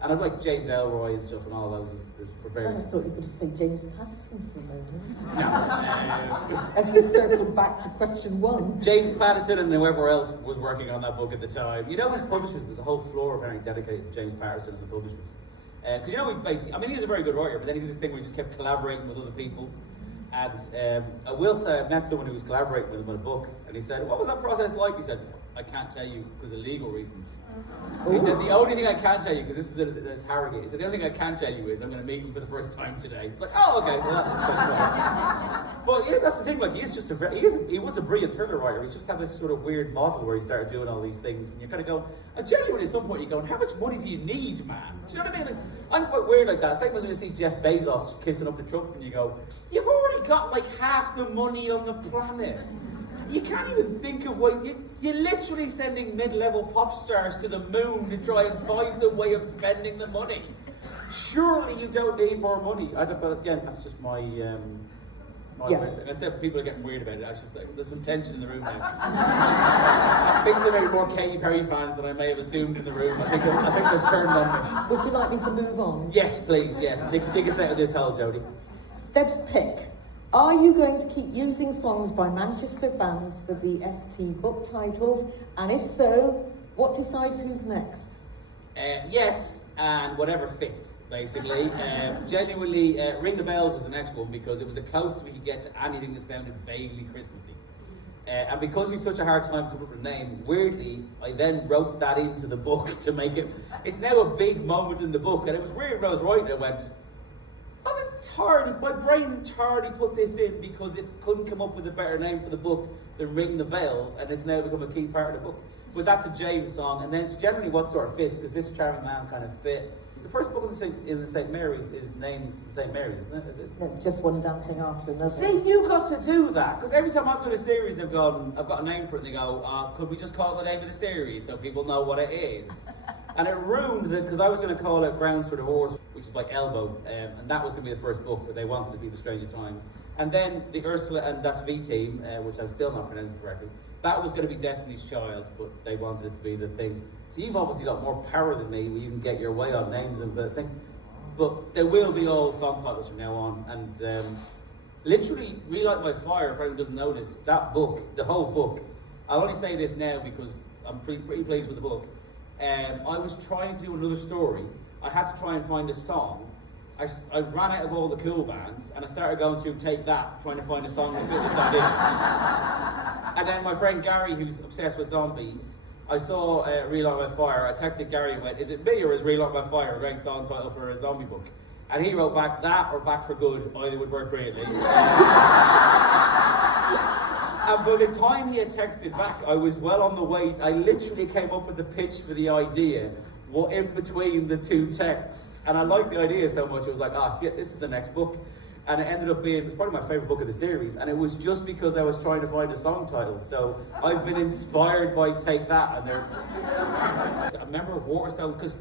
And I'd like James Ellroy and stuff, and all those for various. I thought you were going to say James Patterson for a moment. No. As we circled back to question one. James Patterson and whoever else was working on that book at the time. You know his publishers, there's a whole floor apparently dedicated to James Patterson and the publishers. Because you know, he basically, I mean, he's a very good writer, but then he did this thing where he just kept collaborating with other people. And I will say I met someone who was collaborating with him on a book, and he said, what was that process like? He said, I can't tell you because of legal reasons. He said, the only thing I can tell you, because this is Harrogate, he said, the only thing I can tell you is I'm going to meet him for the first time today. It's like, oh, okay. Well, but yeah, that's the thing, like, he's just he was a brilliant thriller writer. He just had this sort of weird model where he started doing all these things, and you kind of go, and genuinely at some point you're going, how much money do you need, man? Do you know what I mean? Like, I'm quite weird like that. It's like when you see Jeff Bezos kissing up the Trump, and you go, you've already got like half the money on the planet. You can't even think of what you're literally sending mid-level pop stars to the moon to try and find some way of spending the money. Surely you don't need more money. But again, that's just my yeah. And said people are getting weird about it. I should say there's some tension in the room now. I think there may be more Katy Perry fans than I may have assumed in the room. I think they've turned on me. Would you like me to move on? Yes, please. Yes, take us out of this hole, Jodi. Deb's pick. Are you going to keep using songs by Manchester bands for the ST book titles? And if so, what decides who's next? Yes, and whatever fits, basically. Genuinely, Ring the Bells is the next one because it was the closest we could get to anything that sounded vaguely Christmassy. And because we had such a hard time coming up with a name, weirdly, I then wrote that into the book to make it... It's now a big moment in the book, and it was weird when I was writing it, I went... my brain entirely put this in because it couldn't come up with a better name for the book than Ring the Bells, and it's now become a key part of the book. But that's a James song, and then it's generally what sort of fits, because This Charming Man kind of fit. The first book in the St Mary's is named St Mary's, isn't it? Is it? It's just one damn thing after another. See, you got to do that, because every time I've done a series, I've got a name for it, and they go, could we just call it the name of the series so people know what it is? And it ruined it, because I was going to call it Grounds for Divorce, which is by Elbow, and that was going to be the first book, but they wanted it to be The Stranger Times. And then the Ursula and Das V-Team, which I'm still not pronouncing correctly, that was going to be Destiny's Child, but they wanted it to be the thing. So you've obviously got more power than me, where you can get your way on names of the thing. But there will be all song titles from now on, and literally, Relight My Fire, if anyone doesn't know this, that book, the whole book, I only say this now because I'm pretty pleased with the book. I was trying to do another story. I had to try and find a song. I ran out of all the cool bands, and I started going through Take That, trying to find a song to fit this idea. And then my friend Gary, who's obsessed with zombies, I saw Relight My Fire. I texted Gary and went, is it me or is Relight My Fire a great song title for a zombie book? And he wrote back, that or Back for Good, either would work brilliantly. And by the time he had texted back, I was well on the way. I literally came up with the pitch for the idea, what in between the two texts. And I liked the idea so much, it was like, yeah, this is the next book. And it ended up being, it was probably my favourite book of the series, and it was just because I was trying to find a song title. So I've been inspired by Take That, and they're a member of Waterstone, because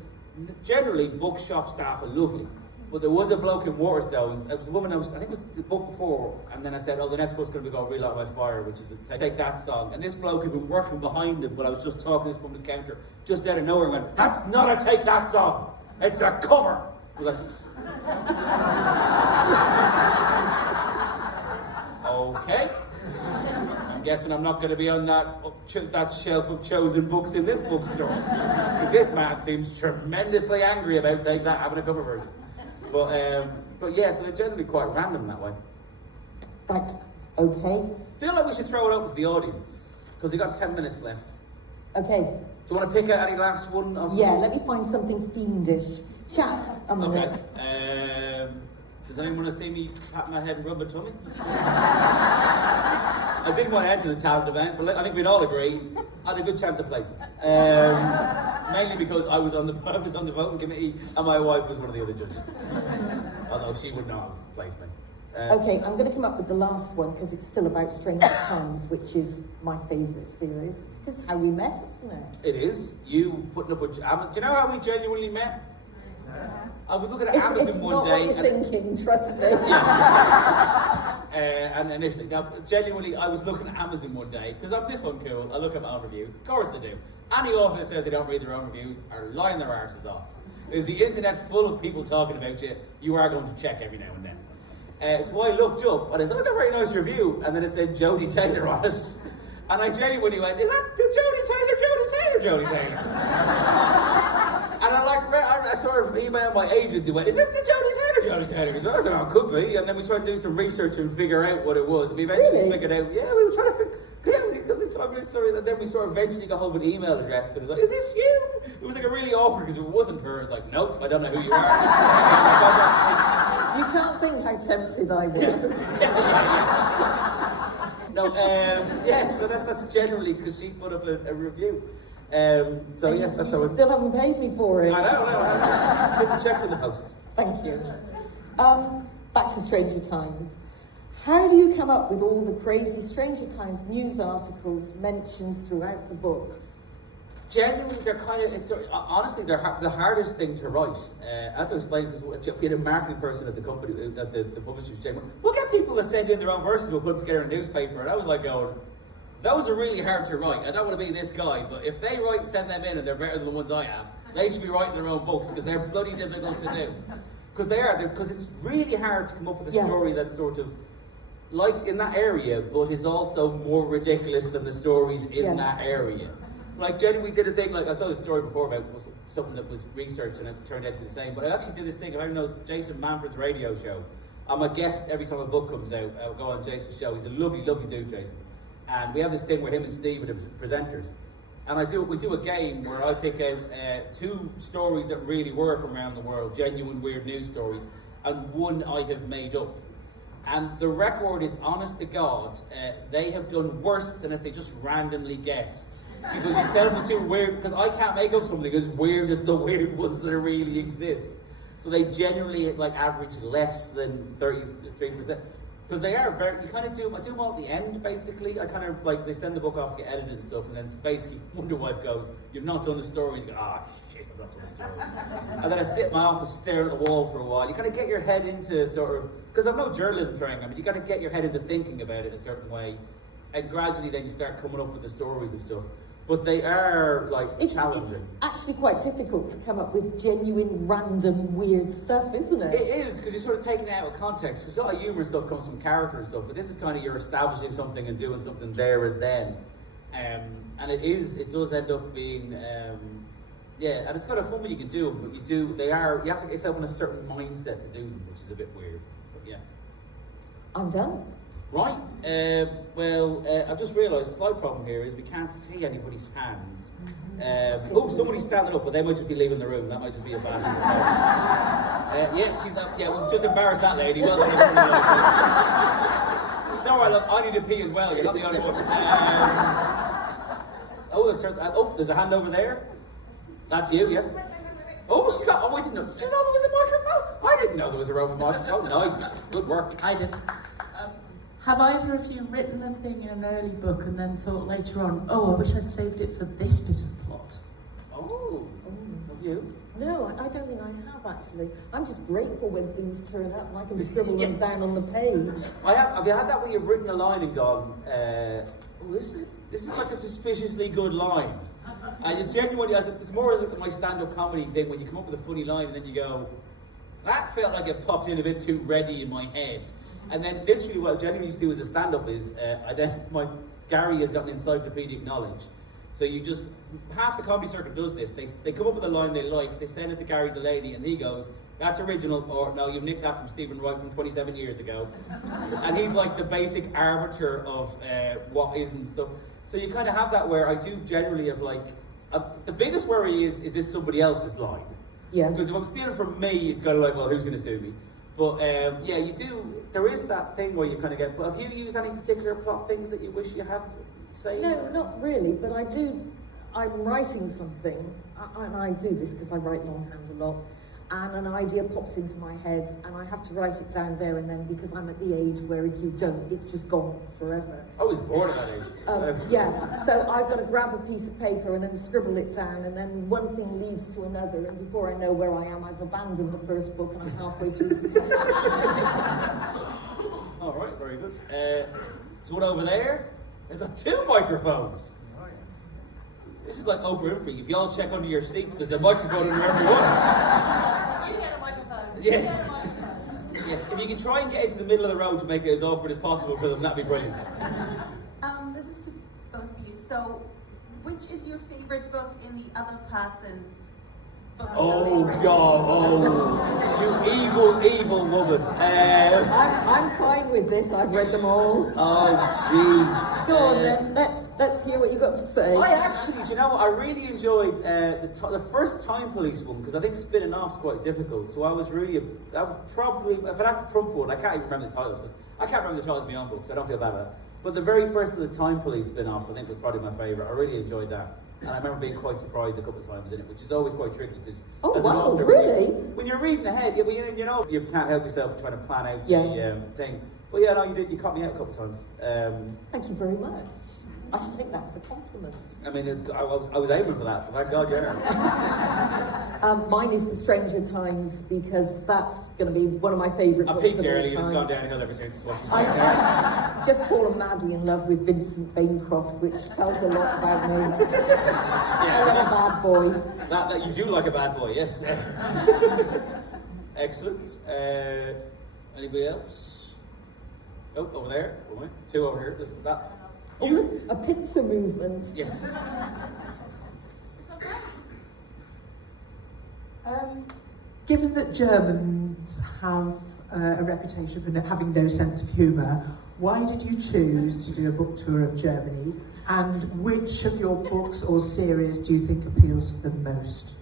generally bookshop staff are lovely. But there was a bloke in Waterstones, it was a woman, I think it was the book before, and then I said, the next book's going to be called Relight My Fire, which is a Take That song. And this bloke had been working behind him, but I was just talking to this woman at the counter, just out of nowhere, and went, that's not a Take That song, it's a cover. I was like, okay. I'm guessing I'm not going to be on that shelf of chosen books in this bookstore. Because this man seems tremendously angry about Take That having a cover version. But yeah, so they're generally quite random that way. Right, okay. I feel like we should throw it open to the audience, because we've got 10 minutes left. Okay. Do you want to pick out any last one? Yeah, let me find something fiendish. Chat a minute. Okay. Does anyone want to see me pat my head and rub my tummy? I didn't want to enter the talent event, but I think we'd all agree I had a good chance of placing. Mainly because I was on the voting committee and my wife was one of the other judges. Although she would not have placed me. Okay, I'm going to come up with the last one because it's still about Stranger Times, which is my favourite series. This is how we met, isn't it? It is. You putting up with Amazon. Do you know how we genuinely met? I was looking at Amazon one day. It's not what you're thinking, trust me. Yeah. And initially, now, genuinely, I was looking at Amazon one day, because I'm this uncool, I look at my own reviews. Of course I do. Any author that says they don't read their own reviews are lying their arses off. There's the internet full of people talking about you. You are going to check every now and then. So I looked up, and I said, I got a very nice review, and then it said Jodi Taylor on it. And I genuinely went, is that the Jodi Taylor? And I sort of emailed my agent and went, is this the Jodi Taylor? He said, I don't know, it could be. And then we tried to do some research and figure out what it was. And we eventually figured out, we were trying to figure, and then we sort of eventually got hold of an email address. And it was like, is this you? It was like a really awkward, because if it wasn't her, it's like, nope, I don't know who you are. You can't think how tempted I was. No, so that's generally because she put up a review. So and yes, that's you how it... still haven't paid me for it. I know. It's in the checks in the post. Thank you. Back to Stranger Times. How do you come up with all the crazy Stranger Times news articles mentioned throughout the books? Genuinely, they're kind of, honestly, they're the hardest thing to write. I have to explain, because we had a marketing person at the company, at the publishers, we'll get people to send in their own verses, we'll put them together in a newspaper. And I was like going, those are really hard to write. I don't want to be this guy, but if they write and send them in and they're better than the ones I have, they should be writing their own books, because they're bloody difficult to do. Because because it's really hard to come up with a story that's sort of like in that area, but is also more ridiculous than the stories in that area. Like, Jenny, we did a thing, like, I told the story before about something that was researched and it turned out to be the same, but I actually did this thing, if anyone knows Jason Manfred's radio show, I'm a guest every time a book comes out. I'll go on Jason's show. He's a lovely, lovely dude, Jason. And we have this thing where him and Steve are the presenters. And we do a game where I pick out 2 stories that really were from around the world, genuine weird news stories, and one I have made up. And the record is, honest to God, they have done worse than if they just randomly guessed. Because you tell me 2 weird, because I can't make up something as weird as the weird ones that really exist. So they generally average less than 33%. Because they are very, I do them all at the end, basically. I kind of, they send the book off to get edited and stuff, and then basically Wonder Wife goes, you've not done the stories. You go, shit, I've not done the stories. And then I sit in my office staring at the wall for a while. You kind of get your head into sort of, because I've no journalism training, I mean, you got to get your head into thinking about it a certain way, and gradually then you start coming up with the stories and stuff. but they are like challenging. It's actually quite difficult to come up with genuine, random, weird stuff, isn't it? It is, because you're sort of taking it out of context. Because a lot of humour stuff comes from character and stuff, but this is kind of you're establishing something and doing something there and then. And it does end up being, yeah, and it's kind of fun when you can do them, but you have to get yourself in a certain mindset to do them, which is a bit weird, but yeah. I'm done. Right, I've just realised the slight problem here is we can't see anybody's hands. Somebody's standing up, but they might just be leaving the room. That might just be a bad we've just embarrassed that lady. Well done. It's all right, look, I need to pee as well. You're not the only one. There's a hand over there. That's you, yes. I didn't know. Did you know there was a microphone? I didn't know there was a Roman microphone. Nice, good work. I did. Have either of you written a thing in an early book and then thought later on, I wish I'd saved it for this bit of plot? Have you? No, I don't think I have actually. I'm just grateful when things turn up and I can scribble them down on the page. Have you had that where you've written a line and gone, this is like a suspiciously good line? And you genuinely, it's more as my stand-up comedy thing, when you come up with a funny line and then you go, that felt like it popped in a bit too ready in my head. And then literally what I genuinely used to do as a stand-up is, Gary has got an encyclopedic knowledge. So half the comedy circuit does this. They come up with a line they like, they send it to Gary Delaney, and he goes, that's original, or no, you've nicked that from Stephen Wright from 27 years ago. And he's like the basic arbiter of what isn't stuff. So you kind of have that where I do generally have like, the biggest worry is this somebody else's line? Yeah. Because if I'm stealing from me, it's kind of like, well, who's going to sue me? But you do, there is that thing where you kind of get, but have you used any particular plot things that you wish you had say? No, not really, but I'm writing something, and I do this because I write longhand a lot, and an idea pops into my head, and I have to write it down there and then, because I'm at the age where if you don't, it's just gone forever. I was born at that age. Yeah, so I've got to grab a piece of paper and then scribble it down, and then one thing leads to another, and before I know where I am, I've abandoned the first book and I'm halfway through the second. All right, very good. There's one over there. They've got two microphones. This is like Oprah Winfrey. If y'all check under your seats, there's a microphone under every one. You get a microphone. Yeah. You get a microphone. Yes, if you can try and get into the middle of the road to make it as awkward as possible for them, that'd be brilliant. This is to both of you. So, which is your favorite book in the other person's books? Oh God! Oh, you evil woman! I'm fine with this. I've read them all. Oh jeez! Go on then. Let's hear what you've got to say. I actually, do you know what? I really enjoyed the first Time Police one, because I think spinning off's quite difficult. So I was probably, if I had to trump one, I can't even remember the titles, because I can't remember the titles of my own books, so I don't feel bad about it. But the very first of the Time Police spin-offs, I think, was probably my favourite. I really enjoyed that. And I remember being quite surprised a couple of times in it, which is always quite tricky, because as an author, really? when you're reading ahead, you know, you can't help yourself trying to plan out the thing. But yeah, no, you caught me out a couple of times. Thank you very much. I should take that as a compliment. I mean, I was aiming for that, so thank God you're here. Mine is The Stranger Times, because that's going to be one of my favourite books. I peaked early and it's gone downhill ever since, is what you say. I've just fallen madly in love with Vincent Bancroft, which tells a lot about me. I love a bad boy. That you do like a bad boy, yes. Excellent. Anybody else? Oh, over there. Two over here. That. You? A pincer movement. Yes. Given that Germans have a reputation for having no sense of humour, why did you choose to do a book tour of Germany? And which of your books or series do you think appeals to them most?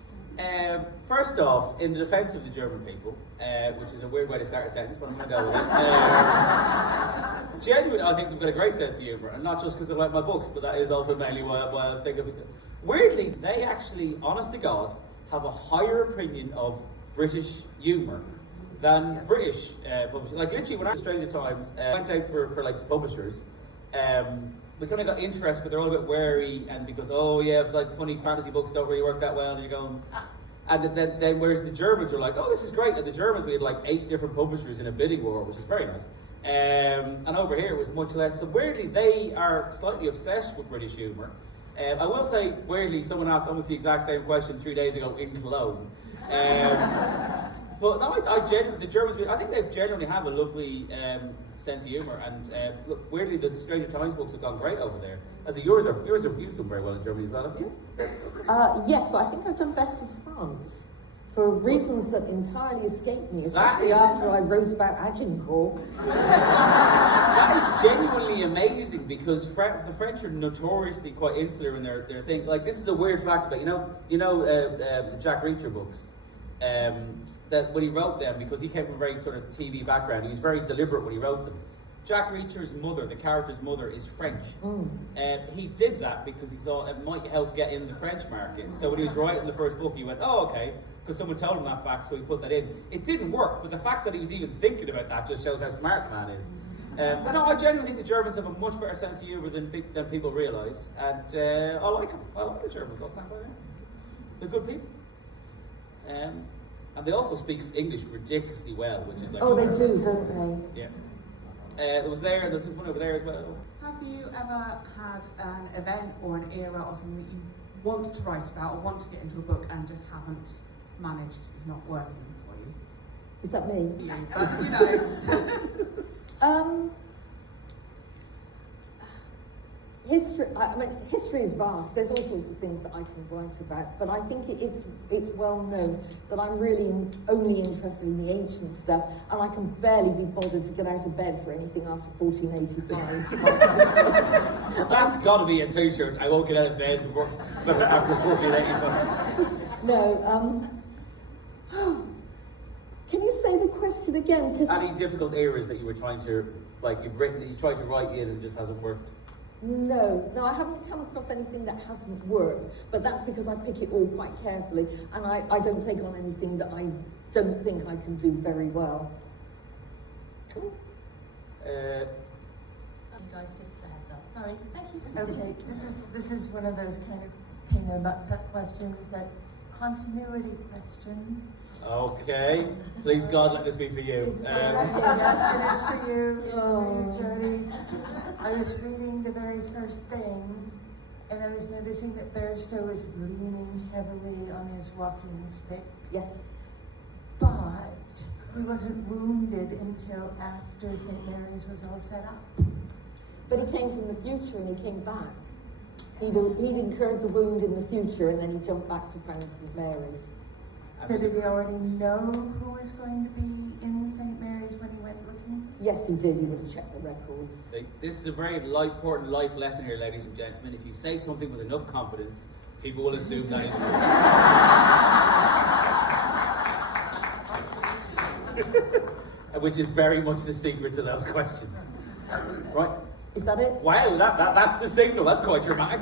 First off, in the defence of the German people, which is a weird way to start a sentence, but I'm going to go with it. Genuinely, I think they've got a great sense of humour, and not just because they like my books, but that is also mainly why I think of it. Weirdly, they actually, honest to God, have a higher opinion of British humour than British publishers. Like literally, when I was at Stranger Times, went out for like publishers, we kind of got interest, but they're all a bit wary, and because like funny fantasy books don't really work that well, and you're going. And then whereas the Germans were like, oh, this is great. And the Germans, we had like 8 different publishers in a bidding war, which is very nice. And over here it was much less. So weirdly, they are slightly obsessed with British humour. I will say, weirdly, someone asked almost the exact same question 3 days ago in Cologne. But no, the Germans, I think they generally have a lovely sense of humour, and look, weirdly, the Stranger Times books have gone great over there. As yours you've done very well in Germany as well, haven't you? Yes, but I think I've done best in France for reasons that entirely escape me, especially is- after I wrote about Agincourt. That is genuinely amazing because the French are notoriously quite insular in their thing. Like, this is a weird fact about Jack Reacher books. That when he wrote them, because he came from a very sort of TV background, he was very deliberate when he wrote them. Jack Reacher's mother, the character's mother, is French. He did that because he thought it might help get in the French market. So when he was writing the first book, he went, oh, okay, because someone told him that fact, so he put that in. It didn't work, but the fact that he was even thinking about that just shows how smart the man is. But no, I genuinely think the Germans have a much better sense of humour than people realise, and I like them. I like the Germans, I'll stand by them. They're good people. And they also speak English ridiculously well, which is like... Oh, they do, don't they? Yeah. There's one over there as well. Have you ever had an event or an era or something that you wanted to write about or want to get into a book and just haven't managed, it's not working for you? Is that me? Yeah, but you know. History is vast. There's all sorts of things that I can write about, but I think it's well known that I'm really only interested in the ancient stuff, and I can barely be bothered to get out of bed for anything after 1485. That's got to be a T-shirt. I won't get out of bed after 1485. No. Can you say the question again? Any difficult eras that you were trying to, you tried to write in and it just hasn't worked? No, I haven't come across anything that hasn't worked, but that's because I pick it all quite carefully, and I don't take on anything that I don't think I can do very well. Cool. You guys, just a heads up. Sorry, thank you. Okay, this is one of those kind of pain in the butt questions, that continuity question. Okay. Please God, let this be for you. Yes, it is for you. It's for you, Jodi. I was reading the very first thing, and I was noticing that Barrister was leaning heavily on his walking stick. Yes. But he wasn't wounded until after St Mary's was all set up. But he came from the future and he came back. He'd incurred the wound in the future and then he jumped back to found St Mary's. So did he already know who was going to be in St Mary's when he went looking? Yes, he did. He would have checked the records. See, this is a very important life lesson here, ladies and gentlemen. If you say something with enough confidence, people will assume that is true. Which is very much the secret to those questions. Right? Is that it? Wow, that's the signal. That's quite dramatic.